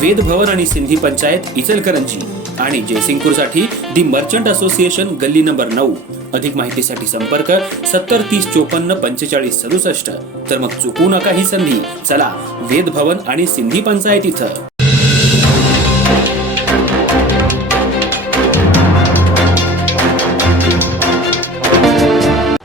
वेद भवन आणि सिंधी पंचायत इचलकरंजी आणि जयसिंगपूरसाठी दी मर्चंट असोसिएशन गल्ली नंबर नऊ. अधिक माहितीसाठी संपर्क सत्तर तीस चोपन्न पंचेचाळीस सदुसष्ट. तर मग चुकू नका ही संधी. चला वेद भवन आणि सिंधी पंचायत इथं.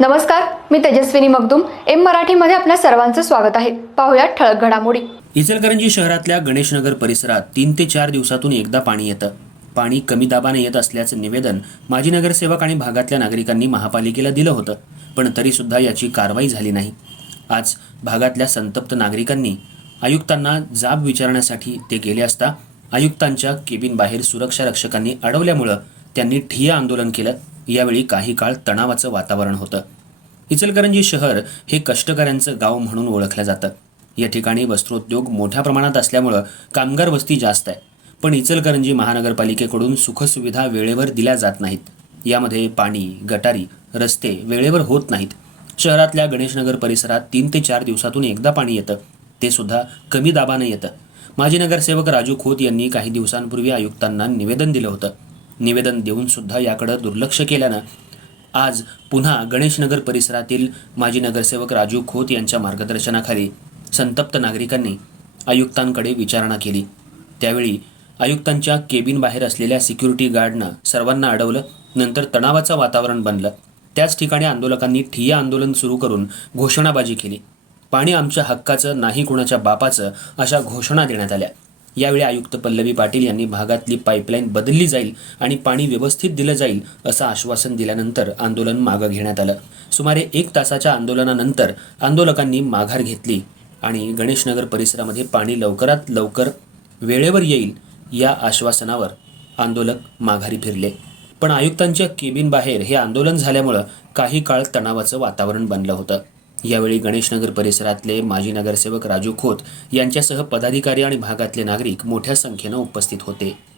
नमस्कार मी तेजस्विनी मगदुम. एम मराठीमध्ये आपल्या सर्वांचं स्वागत आहे. पाहुयात ठळक घडामोडी. इचलकरंजी शहरातल्या गणेशनगर परिसरात तीन ते चार दिवसातून एकदा पाणी येतं. पाणी कमी दाबाने येत असल्याचं निवेदन माजी नगरसेवक आणि भागातल्या नागरिकांनी महापालिकेला दिलं होतं पण तरीसुद्धा याची कारवाई झाली नाही. आज भागातल्या संतप्त नागरिकांनी आयुक्तांना जाब विचारण्यासाठी ते गेले असता आयुक्तांच्या केबिन बाहेर सुरक्षा रक्षकांनी अडवल्यामुळं त्यांनी ठिय्या आंदोलन केलं. यावेळी काही काळ तणावाचं वातावरण होतं. इचलकरंजी शहर हे कष्टकऱ्यांचं गाव म्हणून ओळखलं जातं. या ठिकाणी वस्त्रोद्योग मोठ्या प्रमाणात असल्यामुळं कामगार वस्ती जास्त आहे. पण इचलकरंजी महानगरपालिकेकडून सुखसुविधा वेळेवर दिल्या जात नाहीत. यामध्ये पाणी गटारी रस्ते वेळेवर होत नाहीत. शहरातल्या गणेशनगर परिसरात तीन ते चार दिवसातून एकदा पाणी येतं. ते सुद्धा कमी दाबानं येतं. माजी नगरसेवक राजू खोत यांनी काही दिवसांपूर्वी आयुक्तांना निवेदन दिलं होतं. निवेदन देऊन सुद्धा याकडं दुर्लक्ष केल्यानं आज पुन्हा गणेशनगर परिसरातील माजी नगरसेवक राजू खोत यांच्या मार्गदर्शनाखाली संतप्त नागरिकांनी आयुक्तांकडे विचारणा केली. त्यावेळी आयुक्तांच्या केबिन बाहेर असलेल्या सिक्युरिटी गार्डनं सर्वांना अडवलं नंतर तणावाचं वातावरण बनलं. त्याच ठिकाणी आंदोलकांनी ठिय्या आंदोलन सुरू करून घोषणाबाजी केली. पाणी आमच्या हक्काचं नाही कुणाच्या बापाचं अशा घोषणा देण्यात आल्या. यावेळी आयुक्त पल्लवी पाटील यांनी भागातली पाईपलाईन बदलली जाईल आणि पाणी व्यवस्थित दिलं जाईल असं आश्वासन दिल्यानंतर आंदोलन मागं घेण्यात आलं. सुमारे एक तासाच्या आंदोलनानंतर आंदोलकांनी माघार घेतली आणि गणेशनगर परिसरामध्ये पाणी लवकरात लवकर वेळेवर येईल या आश्वासनावर आंदोलक माघारी फिरले. पण आयुक्तांच्या केबिन बाहेर हे आंदोलन झाल्यामुळं काही काळ तणावाचं वातावरण बनलं होतं. यावेळी गणेशनगर परिसरातले माजी नगरसेवक राजू खोत यांच्यासह पदाधिकारी आणि भागातले नागरिक मोठ्या संख्येनं उपस्थित होते.